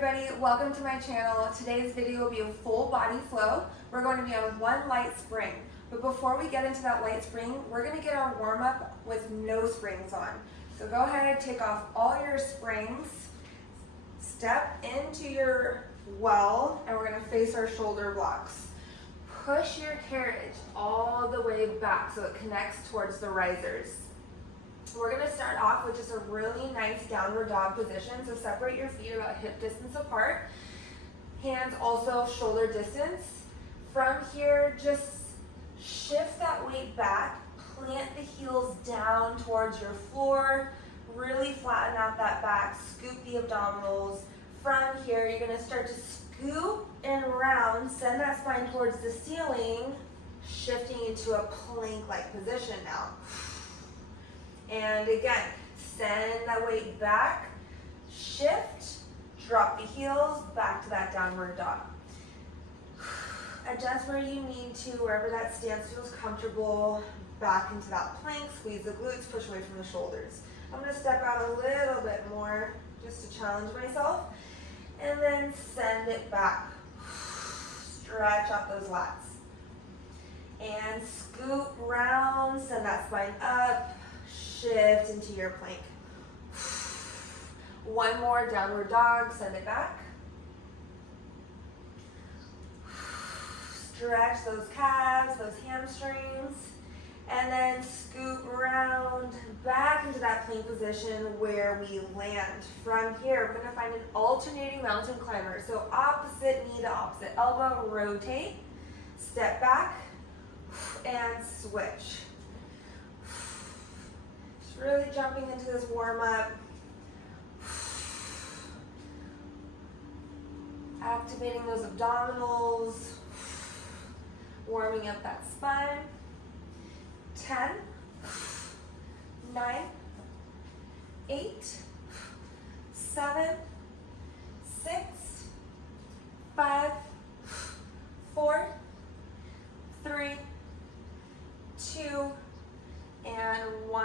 everybody, welcome to my channel. Today's video will be a full body flow. We're going to be on one light spring. But before we get into that light spring, we're going to get our warm up with no springs on. So go ahead, take off all your springs, step into your well, and we're going to face our shoulder blocks. Push your carriage all the way back so it connects towards the risers. We're going to start off with just a really nice downward dog position. So separate your feet about hip distance apart. Hands also shoulder distance. From here, just shift that weight back. Plant the heels down towards your floor. Really flatten out that back. Scoop the abdominals. From here, you're going to start to scoop and round. Send that spine towards the ceiling. Shifting into a plank-like position now. And again, send that weight back, shift, drop the heels, back to that downward dog. Adjust where you need to, wherever that stance feels comfortable, back into that plank, squeeze the glutes, push away from the shoulders. I'm gonna step out a little bit more just to challenge myself, and then send it back. Stretch out those lats. And scoop round, send that spine up, shift into your plank. One more downward dog, send it back. Stretch those calves, those hamstrings, and then scoop around back into that plank position where we land. From here, we're gonna find an alternating mountain climber. So opposite knee to opposite elbow, rotate, step back, and switch. Really jumping into this warm up. Activating those abdominals. Warming up that spine. 10, 9, 8, 7, 6, 5, 4, 3, 2, and 1.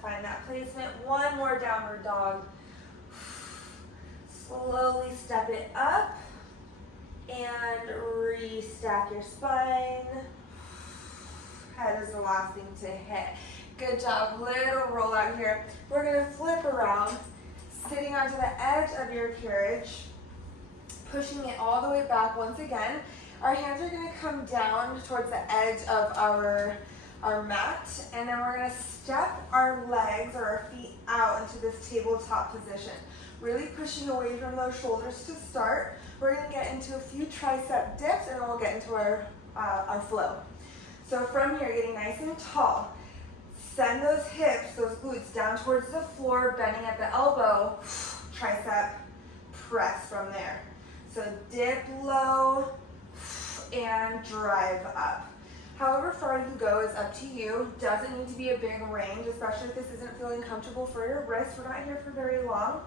Find that placement. One more downward dog. Slowly step it up and restack your spine. Head is the last thing to hit. Good job. Little roll out here. We're going to flip around, sitting onto the edge of your carriage, pushing it all the way back once again. Our hands are going to come down towards the edge of our mat, and then we're going to step our legs or our feet out into this tabletop position. Really pushing away from those shoulders to start. We're going to get into a few tricep dips, and then we'll get into our flow. So from here, getting nice and tall. Send those hips, those glutes down towards the floor, bending at the elbow. Tricep press from there. So dip low and drive up. However far you go is up to you. Doesn't need to be a big range, especially if this isn't feeling comfortable for your wrist. We're not here for very long.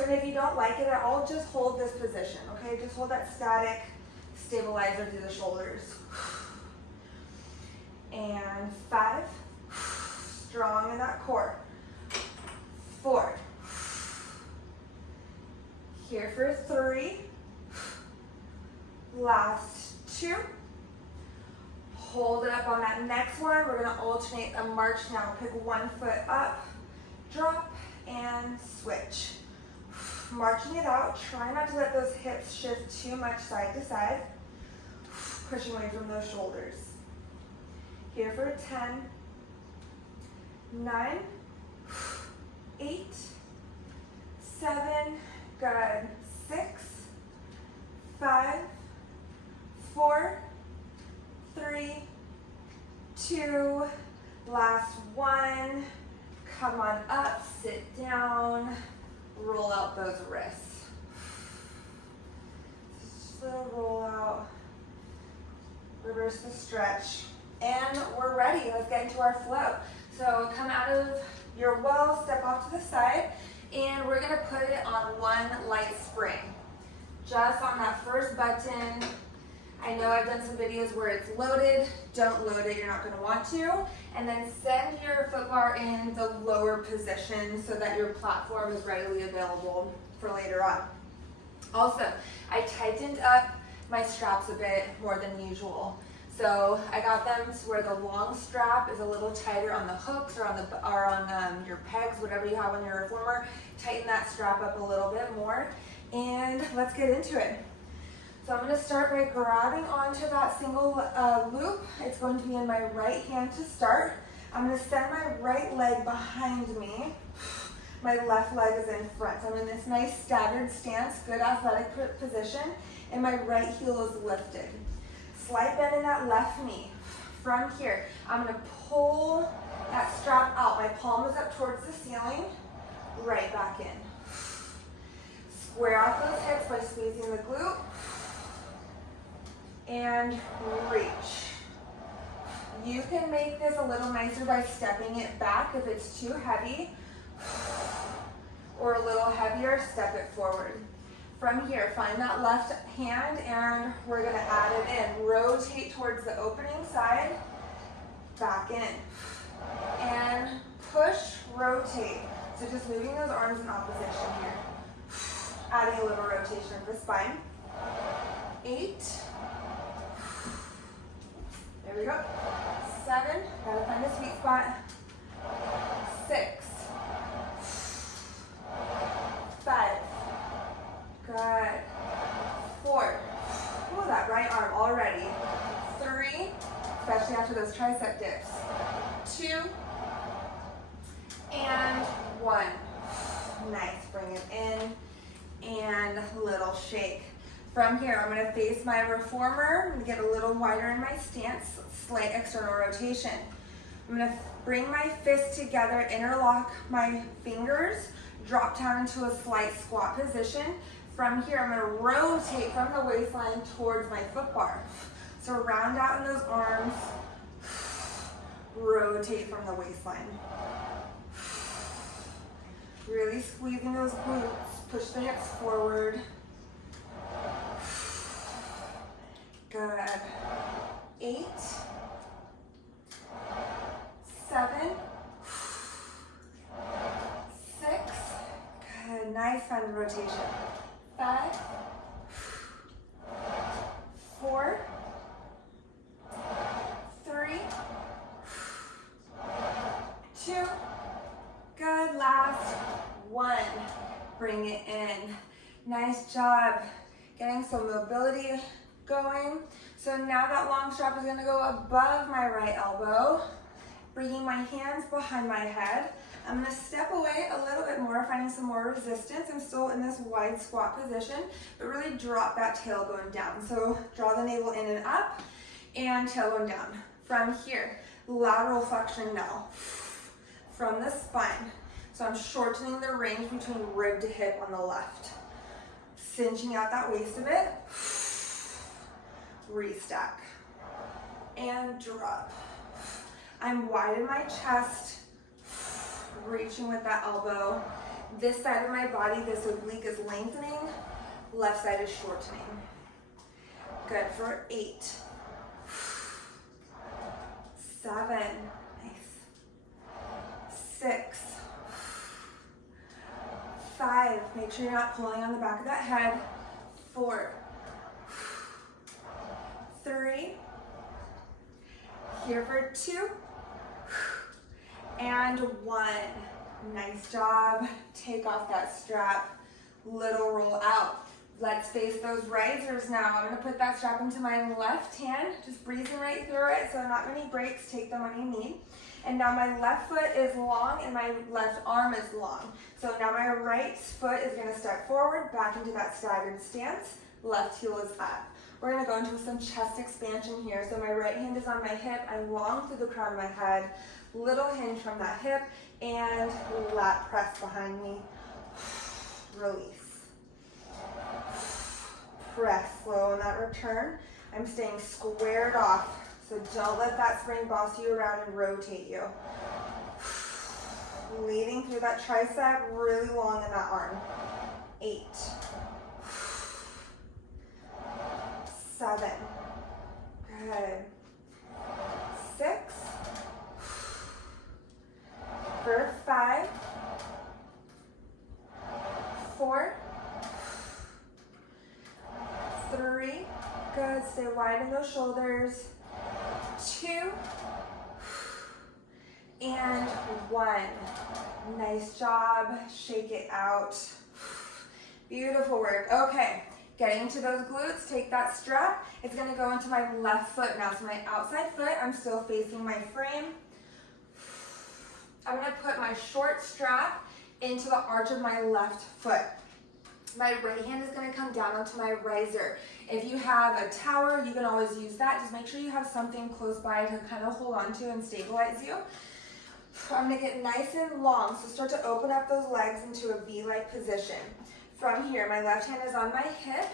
And if you don't like it at all, just hold this position, okay? Just hold that static stabilizer through the shoulders. And 5, strong in that core. 4, here for 3, last 2. Hold it up on that next one. We're going to alternate a march now. Pick one foot up, drop, and switch. Marching it out. Try not to let those hips shift too much side to side. Pushing away from those shoulders. Here for 10, 9, 8, 7, good, 6, 5, 4, 3, 2, last 1. Come on up, sit down, roll out those wrists. Just a little roll out, reverse the stretch, and we're ready. Let's get into our flow. So come out of your well, step off to the side, and we're gonna put it on one light spring. Just on that first button. I know I've done some videos where it's loaded. Don't load it, you're not going to want to. And then send your foot bar in the lower position so that your platform is readily available for later on. Also, I tightened up my straps a bit more than usual. So I got them to where the long strap is a little tighter on the hooks or on your pegs, whatever you have on your reformer. Tighten that strap up a little bit more, and let's get into it. So I'm going to start by grabbing onto that single loop. It's going to be in my right hand to start. I'm going to send my right leg behind me. My left leg is in front. So I'm in this nice staggered stance, good athletic position, and my right heel is lifted. Slight bend in that left knee. From here, I'm going to pull that strap out. My palm is up towards the ceiling, right back in. Square off those hips by squeezing the glute. And reach. You can make this a little nicer by stepping it back if it's too heavy, or a little heavier, step it forward. From here, find that left hand and we're gonna add it in. Rotate towards the opening side, back in. And push, rotate. So just moving those arms in opposition here. Adding a little rotation of the spine. 8. There we go. 7, gotta find a sweet spot. 6. 5. Good. 4. Oh, that right arm already. 3, especially after those tricep dips. 2. And 1. Nice, bring it in. And little shake. From here, I'm going to face my reformer. I'm going to get a little wider in my stance, slight external rotation. I'm going to bring my fists together, interlock my fingers, drop down into a slight squat position. From here, I'm going to rotate from the waistline towards my foot bar. So round out in those arms, rotate from the waistline. Really squeezing those glutes, push the hips forward. Good. 8, 7, 6. Good. Nice fun rotation. 5, 4, 3, 2. Good. Last 1. Bring it in. Nice job getting some mobility going. So now that long strap is going to go above my right elbow, bringing my hands behind my head. I'm going to step away a little bit more, finding some more resistance. I'm still in this wide squat position, but really drop that tail going down. So draw the navel in and up, and tail going down. From here, lateral flexion now, from the spine. So I'm shortening the range between rib to hip on the left. Cinching out that waist a bit. Restack. And drop. I'm wide in my chest, reaching with that elbow. This side of my body, this oblique is lengthening, left side is shortening. Good for 8. 7, nice. 6. 5, make sure you're not pulling on the back of that head. 4. 3. Here for 2. And 1. Nice job. Take off that strap. Little roll out. Let's face those risers now. I'm going to put that strap into my left hand, just breezing right through it, so not many breaks. Take them when you need. And now my left foot is long and my left arm is long. So now my right foot is going to step forward, back into that staggered stance. Left heel is up. We're going to go into some chest expansion here. So my right hand is on my hip. I'm long through the crown of my head. Little hinge from that hip and lat press behind me. Release. Press slow on that return. I'm staying squared off. So don't let that spring boss you around and rotate you. Leading through that tricep, really long in that arm. 8. 7. Good. 6. For 5. 4. 3, good, stay wide in those shoulders, 2, and 1. Nice job, shake it out. Beautiful work. Okay, getting to those glutes, take that strap. It's gonna go into my left foot now. So my outside foot, I'm still facing my frame. I'm gonna put my short strap into the arch of my left foot. My right hand is gonna come down onto my riser. If you have a tower, you can always use that. Just make sure you have something close by to kind of hold on to and stabilize you. I'm gonna get nice and long, so start to open up those legs into a V-like position. From here, my left hand is on my hip,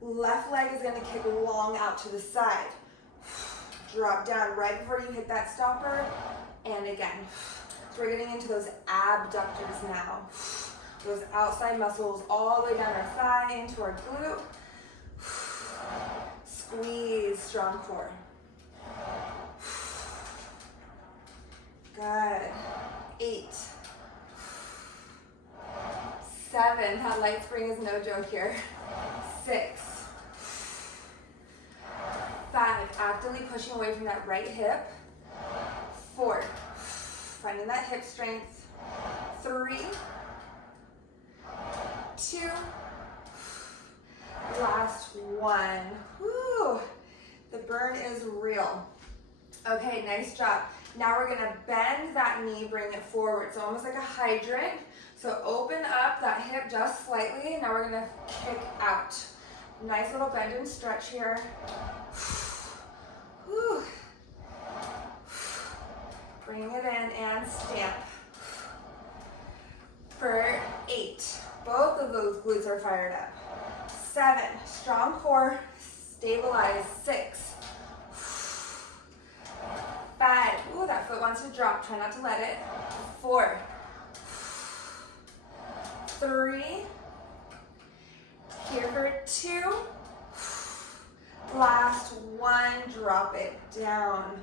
left leg is gonna kick long out to the side. Drop down right before you hit that stopper, and again. So we're getting into those abductors now. Those outside muscles all the way down our thigh, into our glute. Squeeze, strong core. Good. 8. 7, that light spring is no joke here. 6. 5, actively pushing away from that right hip. 4, finding that hip strength. 3, 2, last 1. Woo! The burn is real. Okay, nice job. Now we're gonna bend that knee, bring it forward. So almost like a hydrant. So open up that hip just slightly. Now we're gonna kick out. Nice little bend and stretch here. Whew. Bring it in and stamp. For 8. Both of those glutes are fired up. 7, strong core, stabilize. 6. 5, ooh, that foot wants to drop, try not to let it. 4, 3, here for 2, last 1, drop it down.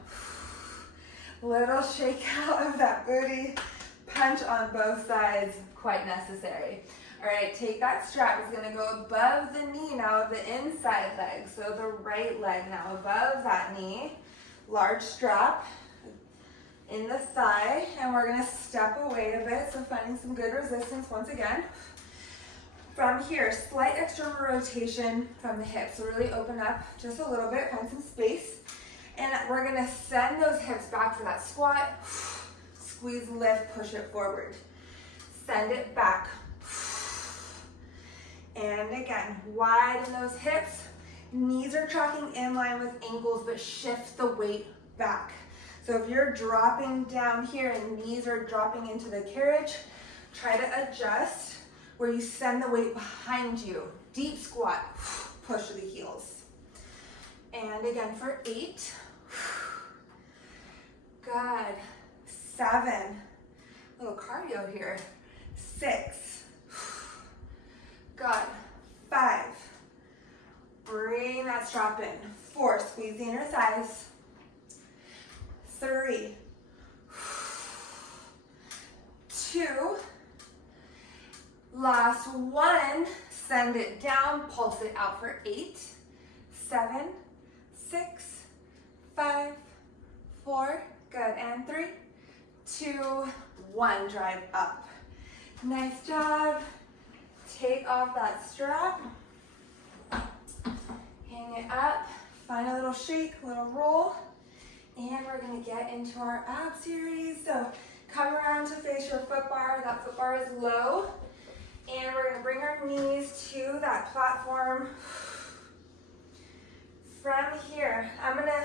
Little shake out of that booty, punch on both sides, quite necessary. All right, take that strap, it's gonna go above the knee now of the inside leg, so the right leg now above that knee. Large strap in the thigh, and we're gonna step away a bit, so finding some good resistance once again. From here, slight external rotation from the hips, so really open up just a little bit, find some space, and we're gonna send those hips back for that squat. Squeeze, lift, push it forward. Send it back. And again, widen those hips. Knees are tracking in line with ankles, but shift the weight back. So if you're dropping down here and knees are dropping into the carriage, try to adjust where you send the weight behind you. Deep squat, push the heels. And again for 8. Good. 7. A little cardio here. 6. Good. 5. Bring that strap in. 4, squeeze the inner thighs. 3, 2, last 1, send it down, pulse it out for 8, 7, 6, 5, 4, good, and 3, 2, 1, drive up. Nice job. Take off that strap. Hang it up, find a little shake, a little roll, and we're gonna get into our ab series. So come around to face your foot bar. That foot bar is low, and we're gonna bring our knees to that platform. From here, I'm gonna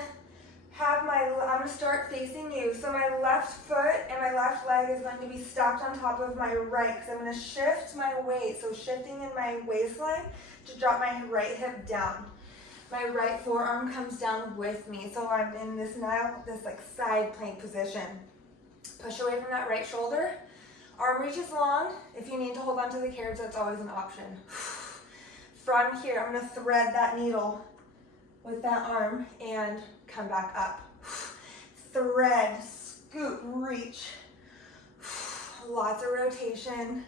start facing you. So my left foot and my left leg is going to be stacked on top of my right, because I'm gonna shift my weight. So shifting in my waistline to drop my right hip down. My right forearm comes down with me. So I'm in this like side plank position. Push away from that right shoulder. Arm reaches long. If you need to hold on to the carriage, that's always an option. From here, I'm gonna thread that needle with that arm and come back up. Thread, scoop, reach. Lots of rotation.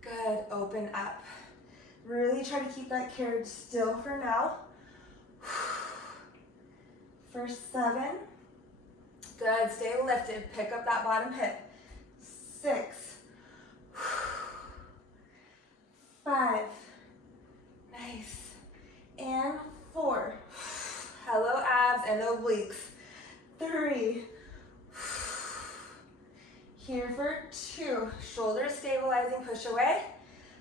Good, open up. Really try to keep that carriage still for now. For 7. Good, stay lifted. Pick up that bottom hip. 6. 5. Nice. And 4. Hello, abs and obliques. 3. Here for 2. Shoulders stabilizing, push away.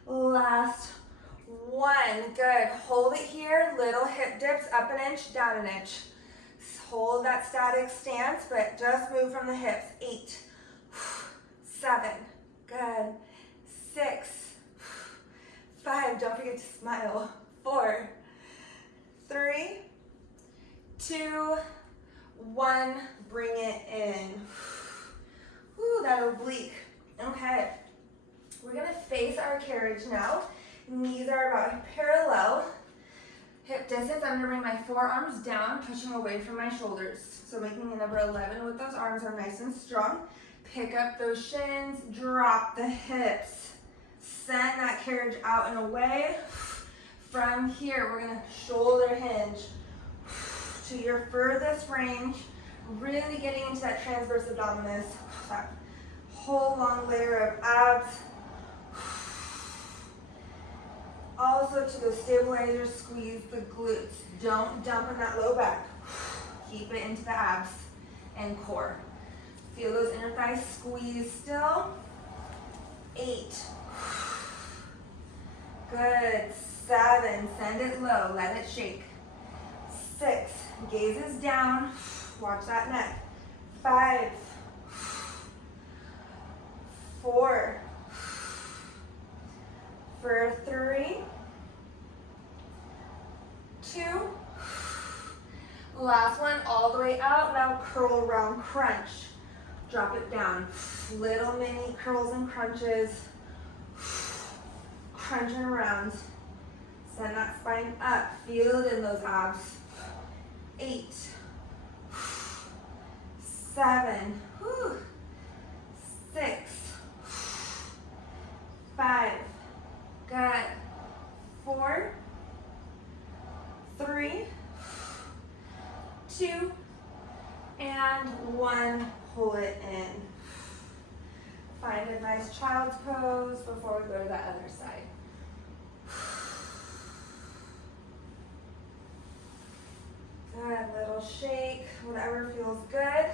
Last 1. Good. Hold it here. Little hip dips, up an inch, down an inch. Hold that static stance, but just move from the hips. 8. 7. Good. 6. 5. Don't forget to smile. 4. 3. 2. 1. Bring it in. Ooh, that oblique. Okay. We're gonna face our carriage now. Knees are about parallel. Hip distance, I'm gonna bring my forearms down, pushing away from my shoulders. So making a number 11 with those arms are nice and strong. Pick up those shins, drop the hips. Send that carriage out and away. From here, we're gonna shoulder hinge to your furthest range, really getting into that transverse abdominis, that whole long layer of abs. Also to the stabilizer, squeeze the glutes. Don't dump in that low back. Keep it into the abs and core. Feel those inner thighs squeeze still. 8. Good. 7. Send it low. Let it shake. 6. Gazes down. Watch that neck. 5. 4. For 3. 2. Last one, all the way out. Now curl around crunch. Drop it down. Little mini curls and crunches. Crunching around. Send that spine up. Feel it in those abs. 8. 7. 6. 5. Good. 4. 3. 2. And 1. Pull it in. Find a nice child's pose before we go to that other side. Good, little shake, whatever feels good.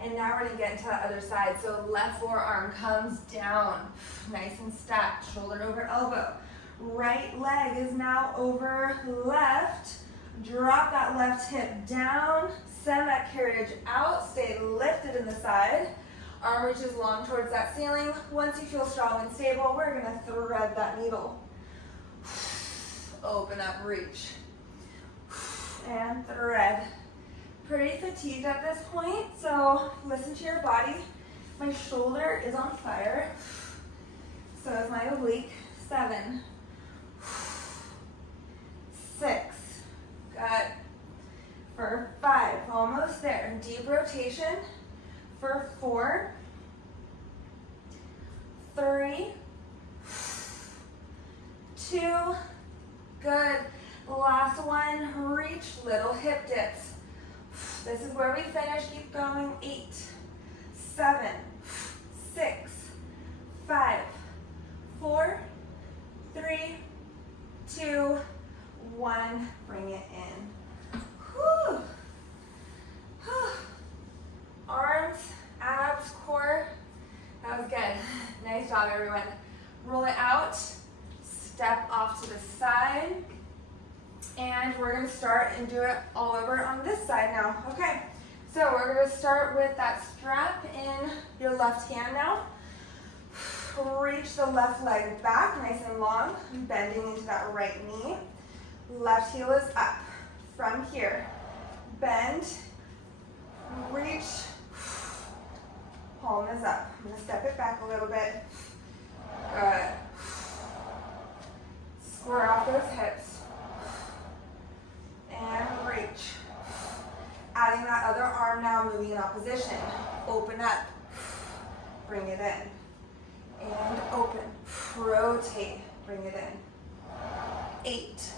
And now we're gonna get into the other side. So left forearm comes down, nice and stacked, shoulder over elbow. Right leg is now over left. Drop that left hip down, send that carriage out, stay lifted in the side. Arm reaches long towards that ceiling. Once you feel strong and stable, we're gonna thread that needle. Open up, reach. And thread. Pretty fatigued at this point, so listen to your body. My shoulder is on fire. So is my oblique. 7. 6. Good. For 5, almost there. Deep rotation. For 4. 3. 2. Good. Last one, reach, little hip dips. This is where we finish, keep going. 8, 7, 6, 5, 4, 3, 2, 1. Bring it in. Whew. Arms, abs, core. That was good. Nice job, everyone. Roll it out. Step off to the side. And we're going to start and do it all over on this side now. Okay, so we're going to start with that strap in your left hand now. Reach the left leg back, nice and long, bending into that right knee. Left heel is up. From here, bend, reach, palm is up. I'm going to step it back a little bit. Good. Square off those hips. And reach. Adding that other arm now, moving in opposition. Open up. Bring it in. And open. Rotate. Bring it in. 8,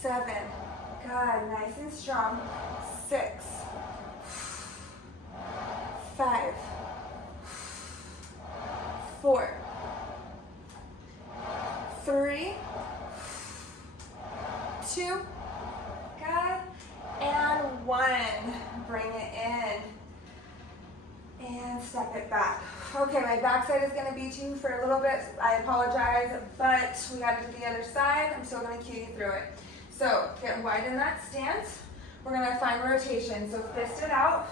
7, good, nice and strong, 6, 5, 4, 3, 2, good, and 1. Bring it in and step it back. Okay, my backside is going to beat you for a little bit. I apologize, but we got to do the other side. I'm still going to cue you through it. So get wide in that stance. We're going to find rotation. So fist it out,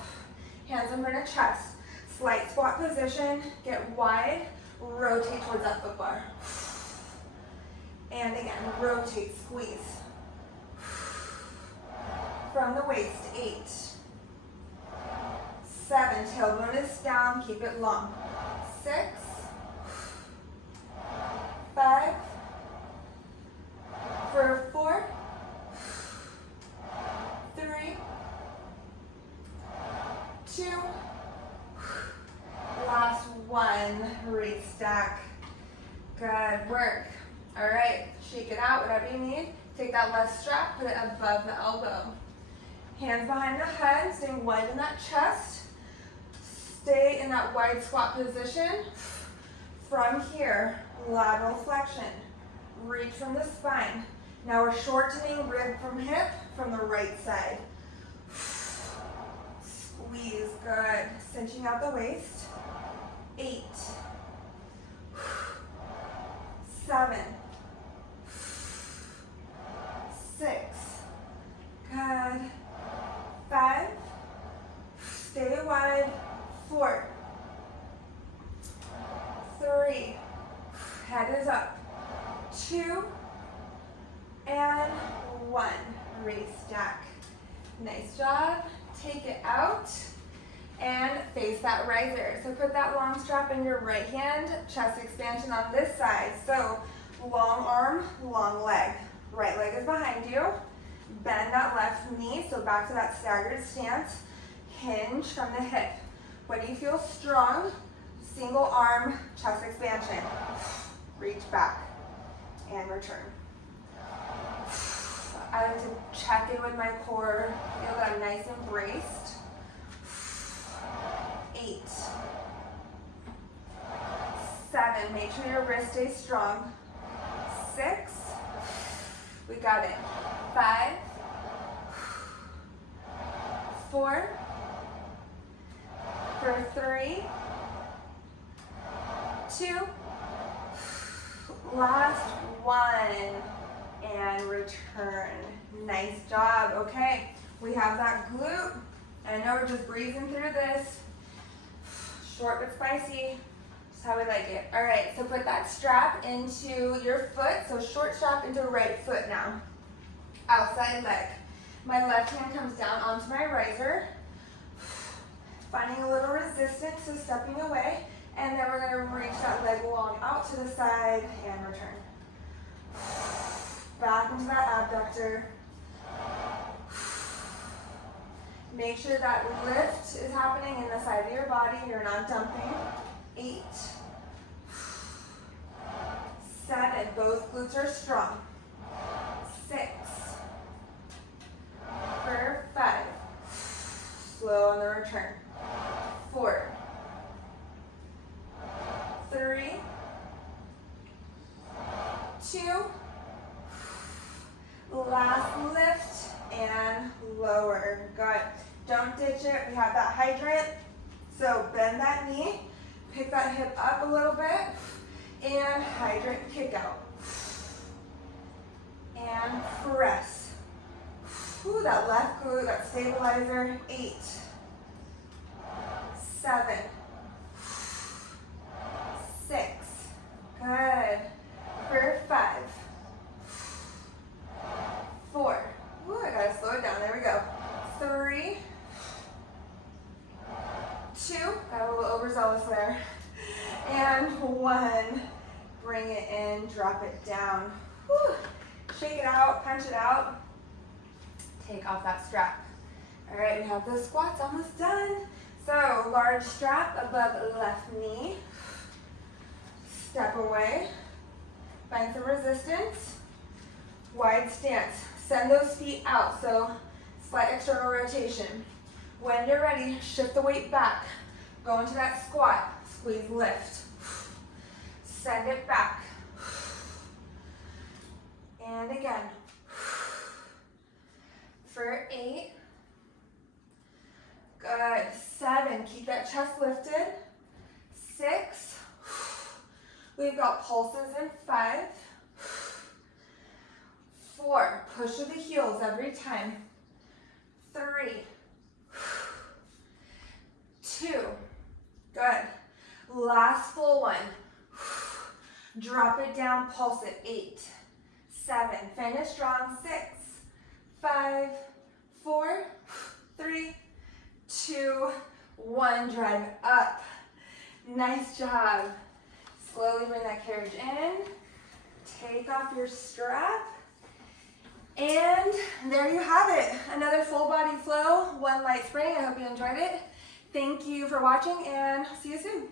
hands in front of chest. Slight squat position, get wide, rotate towards that foot bar. And again, rotate, squeeze. From the waist, 8, 7, tailbone is down, keep it long. 6, 5, for 4, 3, 2, last 1, restack. Good work. All right, shake it out, whatever you need. Take that left strap, put it above the elbow. Hands behind the head, staying wide in that chest. Stay in that wide squat position. From here, lateral flexion. Reach from the spine. Now we're shortening rib from hip from the right side. Squeeze, good. Cinching out the waist. 8, 7, 6, good. 5, stay wide. 4, 3, head is up. 2, and 1, restack. Nice job. Take it out and face that riser. So put that long strap in your right hand, chest expansion on this side. So long arm, long leg. Right leg is behind you. Bend that left knee, so back to that staggered stance. Hinge from the hip. When you feel strong, single arm, chest expansion. Reach back and return. I like to check in with my core, feel that I'm nice and braced. 8, 7, make sure your wrist stays strong. 6, we got it. 5, 4, for 3, 2, last 1, and return. Nice job. Okay, we have that glute. I know we're just breezing through this. Short but spicy. Just how we like it. All right, so put that strap into your foot. So short strap into right foot now. Outside leg. My left hand comes down onto my riser. Finding a little resistance, so stepping away. And then we're going to reach that leg long out to the side and return. Back into that abductor. Make sure that lift is happening in the side of your body. You're not dumping. 8, 7, both glutes are strong. 6, for 5, slow on the return. 4, 3, 2, last lift and lower. Good. Don't ditch it. We have that hydrant. So bend that knee, pick that hip up a little bit, and hydrant kick out. And press. Ooh, that left glute, that stabilizer. 8, 7, 6. Good. For 5, 4. Ooh, I gotta slow it down. There we go. 3, 2. Got a little overzealous there. And 1. Bring it in. Drop it down. Whew. Shake it out. Punch it out. Take off that strap. All right, we have those squats almost done. So large strap above left knee. Step away. Find some resistance. Wide stance. Send those feet out, so slight external rotation. When you're ready, shift the weight back. Go into that squat. Squeeze, lift. Send it back. And again. For 8. Good. 7. Keep that chest lifted. 6. We've got pulses in 5. 4. Push to the heels every time. 3. 2. Good. Last full one. Drop it down, pulse it. 8. 7. Finish strong. 6. 5. 4. 3. 2. 1. Drive up. Nice job. Slowly bring that carriage in. Take off your strap. And there you have it. Another full body flow, one light spring. I hope you enjoyed it. Thank you for watching and see you soon.